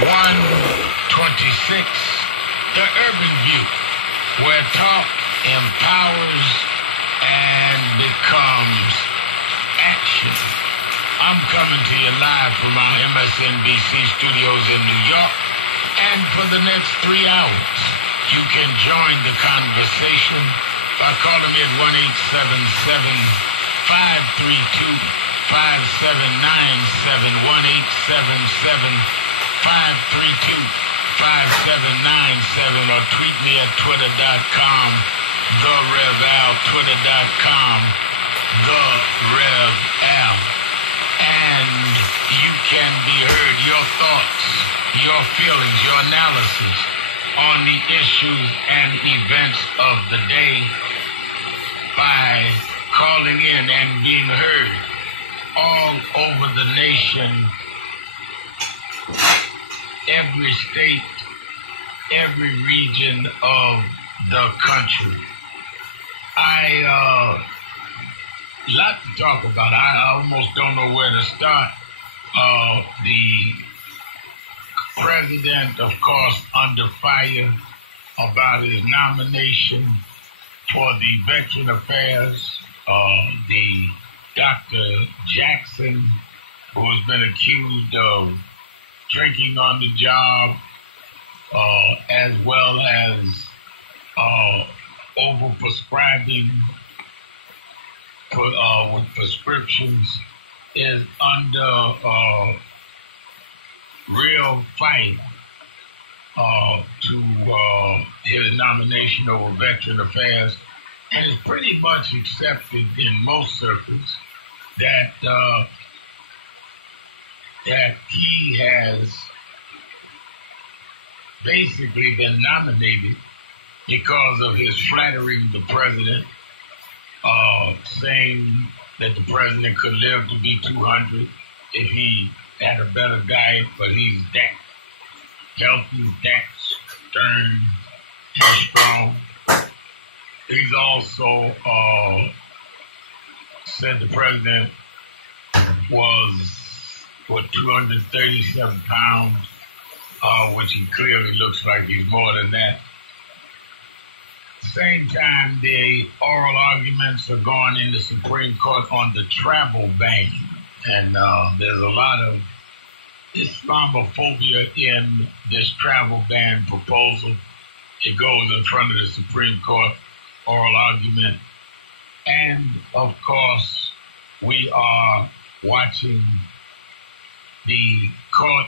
126, The Urban View, where talk empowers and becomes action. I'm coming to you live from our MSNBC studios in New York, and for the next 3 hours, you can join the conversation by calling me at 1-877-532-5797, 1-877-532-5797, or tweet me at twitter.com, TheRevAl, twitter.com, TheRevAl. And you can be heard, your thoughts, your feelings, your analysis on the issues and events of the day by calling in and being heard all over the nation, every state, every region of the country. Lot to talk about. I almost don't know where to start. The president, of course, under fire about his nomination for the Veteran Affairs. The Dr. Jackson, who has been accused of drinking on the job, as well as overprescribing with prescriptions, is under real fight to his nomination over Veteran Affairs, and it's pretty much accepted in most circles that he has basically been nominated because of his flattering the president, saying that the president could live to be 200 if he had a better diet, but he's that healthy, that stern and strong. He's also said the president was 237 pounds, which he clearly looks like he's more than that. At the same time, the oral arguments are going in the Supreme Court on the travel ban, and there's a lot of Islamophobia in this travel ban proposal. It goes in front of the Supreme Court oral argument, and of course, we are watching the court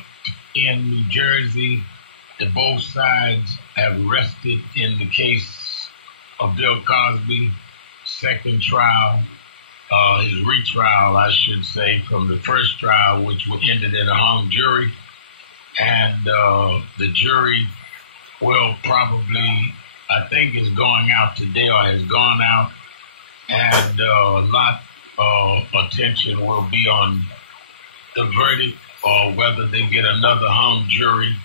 in New Jersey that both sides have rested in the case of Bill Cosby, second trial, his retrial, I should say, from the first trial, which ended in a hung jury. And the jury will probably, I think, is going out today or has gone out, and a lot of attention will be on the verdict or whether they get another hung jury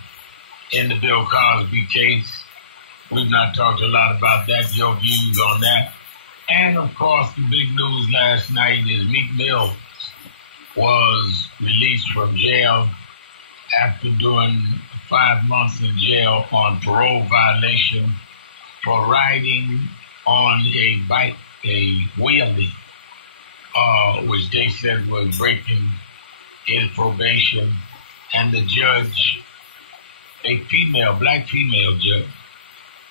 in the Bill Cosby case. We've not talked a lot about that, your views on that. And, of course, the big news last night is Meek Mill was released from jail after doing 5 months in jail on parole violation for riding on a bike, a wheelie, which they said was breaking his probation. And the judge, a black female judge,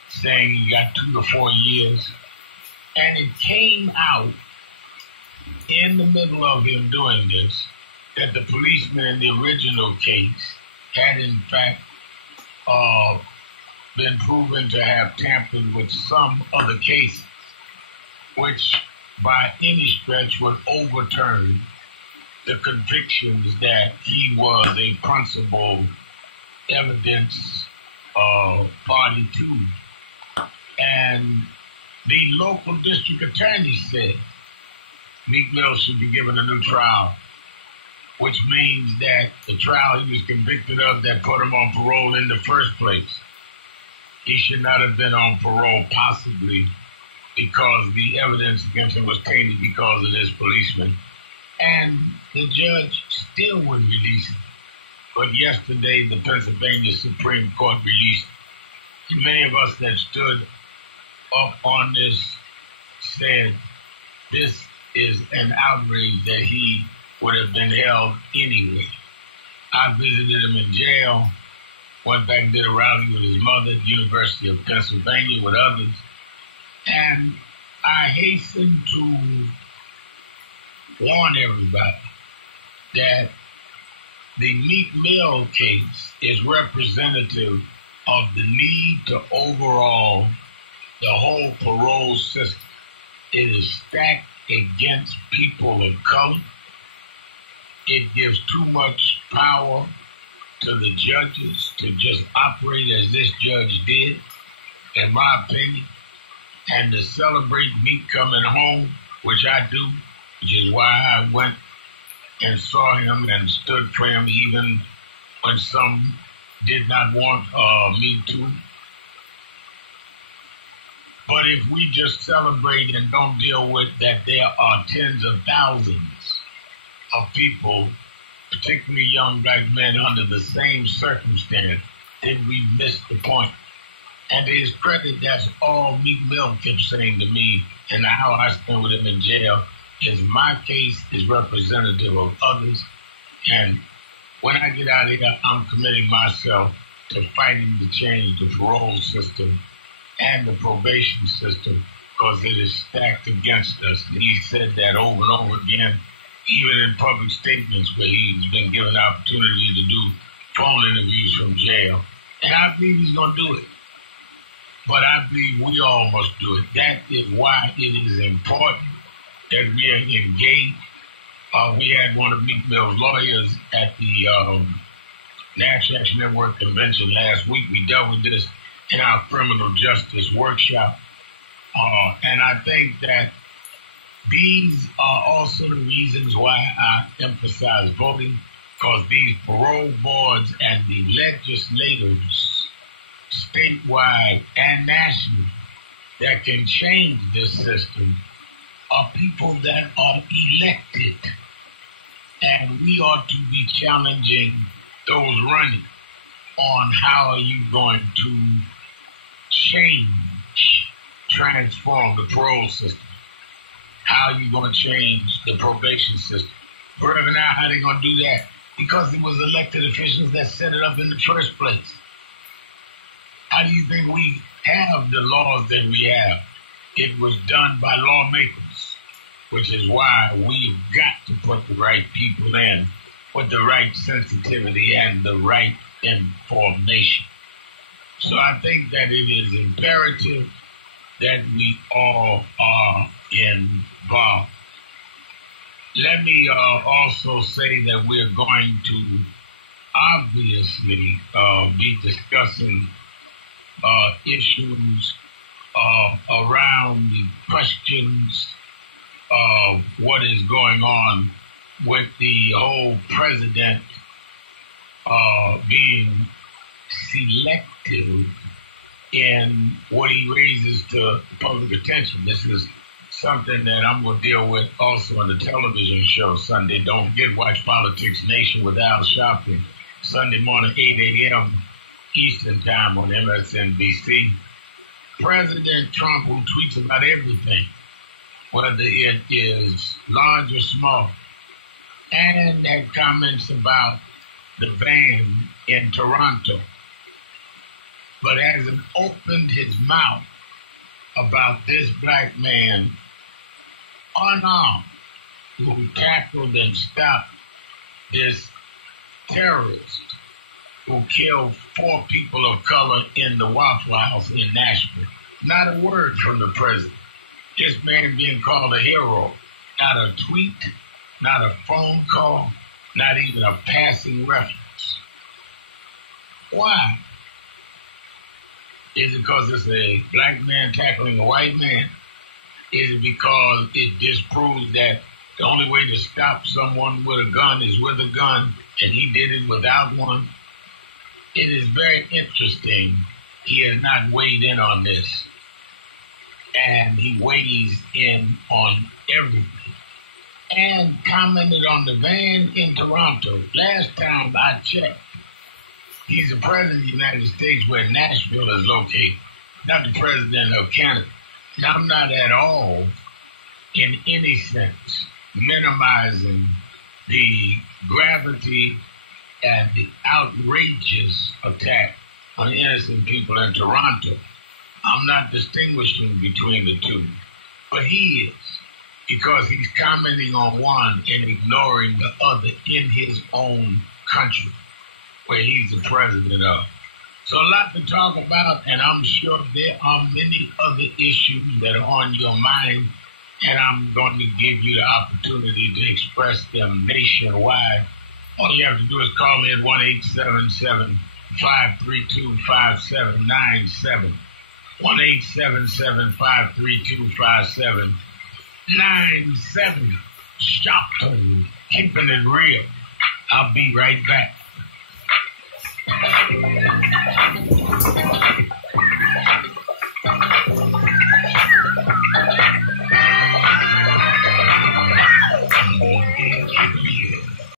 saying he got 2 to 4 years. And it came out in the middle of him doing this that the policeman in the original case had in fact been proven to have tampered with some other cases, which by any stretch would overturn the convictions that he was a principal evidence party to. And the local district attorney said Meek Mill should be given a new trial, which means that the trial he was convicted of that put him on parole in the first place, he should not have been on parole, possibly because the evidence against him was tainted because of this policeman. And the judge still wouldn't release him. But yesterday, the Pennsylvania Supreme Court released. Many of us that stood up on this said this is an outrage that he would have been held anyway. I visited him in jail, went back and did a rally with his mother at the University of Pennsylvania with others, and I hasten to warn everybody that the Meek Mill case is representative of the need to overhaul the whole parole system. It is stacked against people of color. It gives too much power to the judges to just operate as this judge did, in my opinion, and to celebrate Meek coming home, which I do, which is why I went and saw him and stood for him even when some did not want me to. But if we just celebrate and don't deal with that there are tens of thousands of people, particularly young black men, under the same circumstance, then we miss the point. And to his credit, that's all Meek Mill kept saying to me, and how I spent with him in jail, is my case is representative of others. And when I get out of here, I'm committing myself to fighting to change the parole system and the probation system, because it is stacked against us. And he said that over and over again, even in public statements where he's been given the opportunity to do phone interviews from jail. And I believe he's going to do it. But I believe we all must do it. That is why it is important that we are engaged. We had one of Meek Mill's lawyers at the National Action Network convention last week. We dealt with this in our criminal justice workshop. And I think that these are also the reasons why I emphasize voting, because these parole boards and the legislators, statewide and nationally, that can change this system are people that are elected. And we ought to be challenging those running on how are you going to transform the parole system. How are you going to change the probation system? Forever now, how are they going to do that? Because it was elected officials that set it up in the first place. How do you think we have the laws that we have? It was done by lawmakers, which is why we've got to put the right people in with the right sensitivity and the right information. So I think that it is imperative that we all are involved. Let me also say that we're going to obviously be discussing issues around the questions of what is going on with the whole president being selective in what he raises to public attention. This is something that I'm going to deal with also on the television show Sunday. Don't forget, watch Politics Nation with Al Sharpton, Sunday morning, 8 a.m. Eastern Time on MSNBC. President Trump, who tweets about everything, whether it is large or small, and had comments about the van in Toronto, but hasn't opened his mouth about this black man unarmed who tackled and stopped this terrorist who killed 4 people of color in the Waffle House in Nashville. Not a word from the president. This man being called a hero. Not a tweet, not a phone call, not even a passing reference. Why? Is it because it's a black man tackling a white man? Is it because it disproves that the only way to stop someone with a gun is with a gun, and he did it without one? It is very interesting. He has not weighed in on this. And he weighs in on everything. and commented on the van in Toronto. Last time I checked, he's the president of the United States where Nashville is located, not the president of Canada. Now, I'm not at all, in any sense, minimizing the gravity and the outrageous attack on innocent people in Toronto. I'm not distinguishing between the two, but he is, because he's commenting on one and ignoring the other in his own country, where he's the president of. So a lot to talk about, and I'm sure there are many other issues that are on your mind, and I'm going to give you the opportunity to express them nationwide. All you have to do is call me at 1-877-532-5797. 1-877-532-5797. Shopto, keeping it real. I'll be right back.